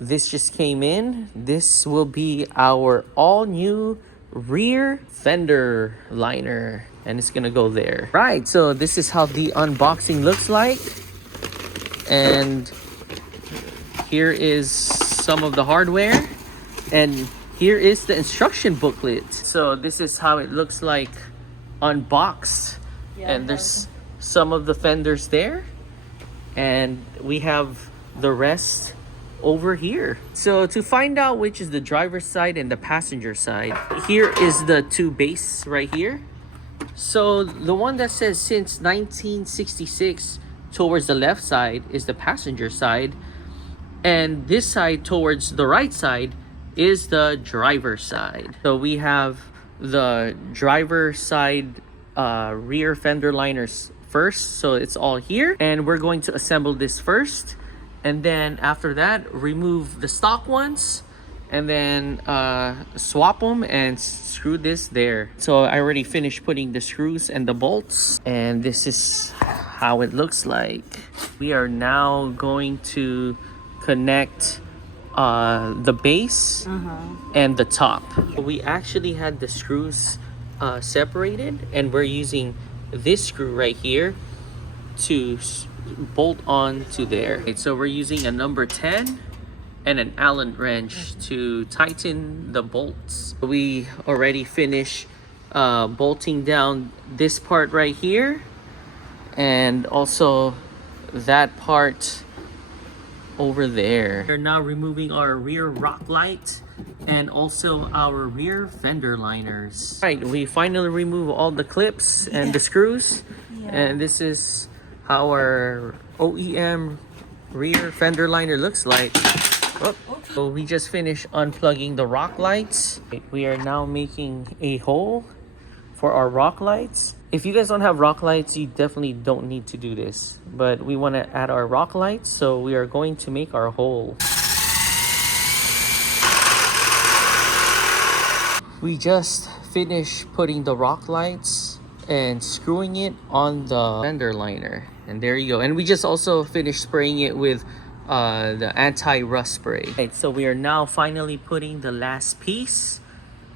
This just came in. This will be our all new rear fender liner, and it's gonna go there. Right, so this is how the unboxing looks like, and here is some of the hardware, and here is the instruction booklet. So this is how it looks like unboxed. Yeah, and there's some of the fenders there, and we have the rest over here. So to find out which is the driver's side and the passenger side, here is the two base right here. So the one that says since 1966 towards the left side is the passenger side, and this side towards the right side is the driver's side. So we have the driver side rear fender liners first, so it's all here, and we're going to assemble this first, and then after that remove the stock ones, and then swap them and screw this there. So I already finished putting the screws and the bolts, and this is how it looks like. We are now going to connect the base and the top. We actually had the screws separated, and we're using this screw right here to bolt on to there. So we're using a number 10 and an Allen wrench to tighten the bolts. We already finished bolting down this part right here, and also that part over there. We're now removing our rear rock light and also our rear fender liners. Right, we finally remove all the clips and the screws, and this is how our OEM rear fender liner looks like. Oh. So we just finished unplugging the rock lights. We are now making a hole for our rock lights. If you guys don't have rock lights, you definitely don't need to do this, but we want to add our rock lights, so we are going to make our hole. We just finished putting the rock lights and screwing it on the fender liner, and there you go. And we just also finished spraying it with the anti-rust spray. Right, so we are now finally putting the last piece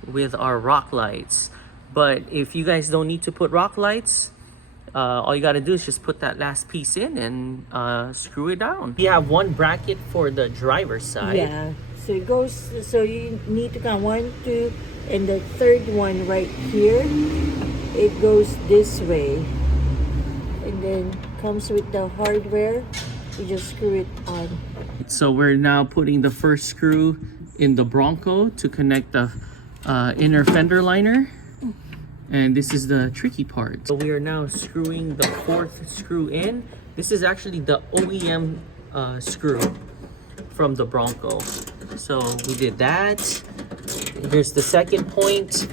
with our rock lights. But if you guys don't need to put rock lights, all you got to do is just put that last piece in and screw it down. We have one bracket for the driver's side. Yeah, so it goes, so you need to count 1, 2, and the third one right here, it goes this way, and then comes with the hardware. You just screw it on. So we're now putting the first screw in the Bronco to connect the inner fender liner. And this is the tricky part. So we are now screwing the fourth screw in. This is actually the OEM screw from the Bronco. So we did that. Here's the second point,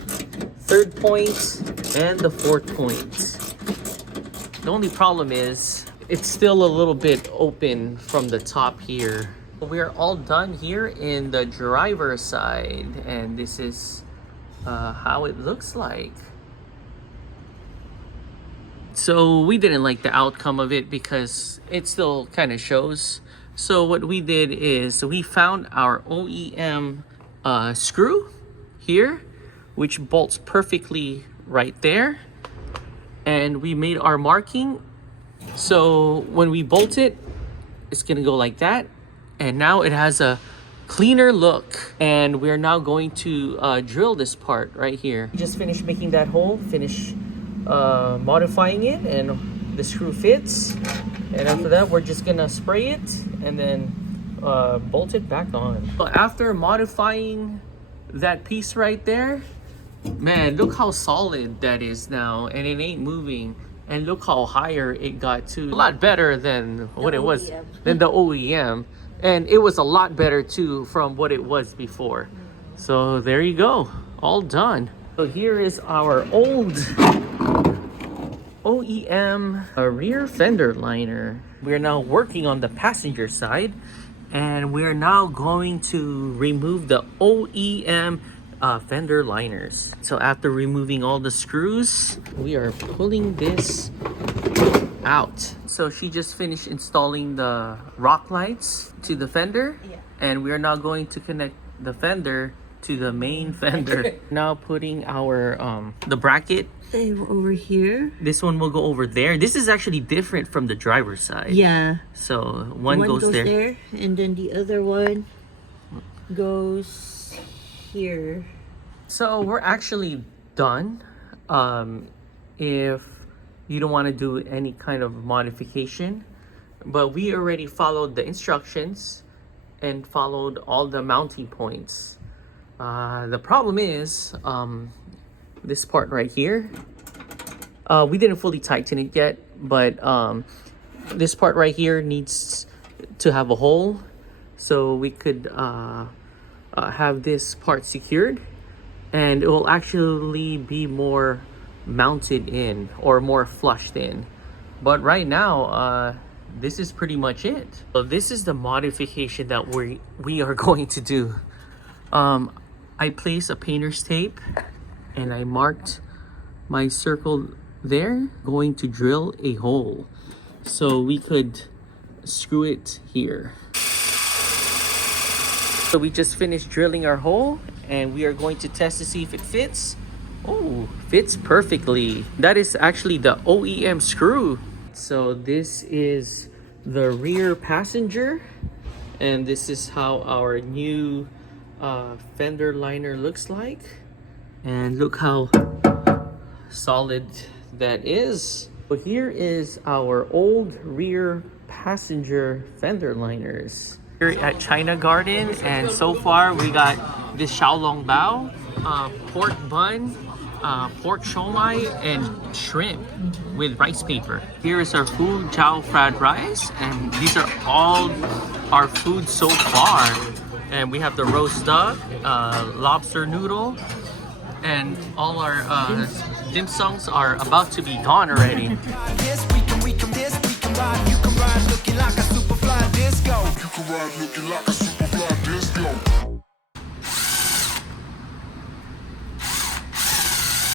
third point, and the fourth point. The only problem is it's still a little bit open from the top here. We're all done here in the driver's side, and this is how it looks like. So we didn't like the outcome of it because it still kind of shows. So what we did is we found our OEM screw here, which bolts perfectly right there, and we made our marking. So when we bolt it, it's gonna go like that, and now it has a cleaner look. And we're now going to drill this part right here. We just finished making that hole, finished modifying it, and the screw fits, and after that we're just gonna spray it and then bolt it back on. So after modifying that piece right there, man, look how solid that is now, and it ain't moving. And look how higher it got to. A lot better than what it was, than the OEM. And it was a lot better too from what it was before. So there you go, all done. So here is our old OEM rear fender liner. We're now working on the passenger side, and we're now going to remove the OEM fender liners. So after removing all the screws, we are pulling this out. So she just finished installing the rock lights to the fender. Yeah. And we are now going to connect the fender to the main fender. Now putting our the bracket Over here. This one will go over there. This is actually different from the driver's side. Yeah. So one goes there. And then the other one goes here. So we're actually done. If you don't want to do any kind of modification, but we already followed the instructions and followed all the mounting points. The problem is this part right here. We didn't fully tighten it yet, but this part right here needs to have a hole so we could have this part secured, and it will actually be more mounted in or more flushed in. But right now this is pretty much it. So this is the modification that we are going to do. I placed a painter's tape and I marked my circle there, going to drill a hole so we could screw it here. So we just finished drilling our hole and we are going to test to see if it fits. Oh, fits perfectly. That is actually the OEM screw. So this is the rear passenger, and this is how our new fender liner looks like. And look how solid that is. So here is our old rear passenger fender liners. Here at China Garden, and so far we got this xiaolong bao, pork bun, pork shomai, and shrimp with rice paper. Here is our fu jiao fried rice, and these are all our food so far. And we have the roast duck, lobster noodle, and all our dim sums are about to be gone already.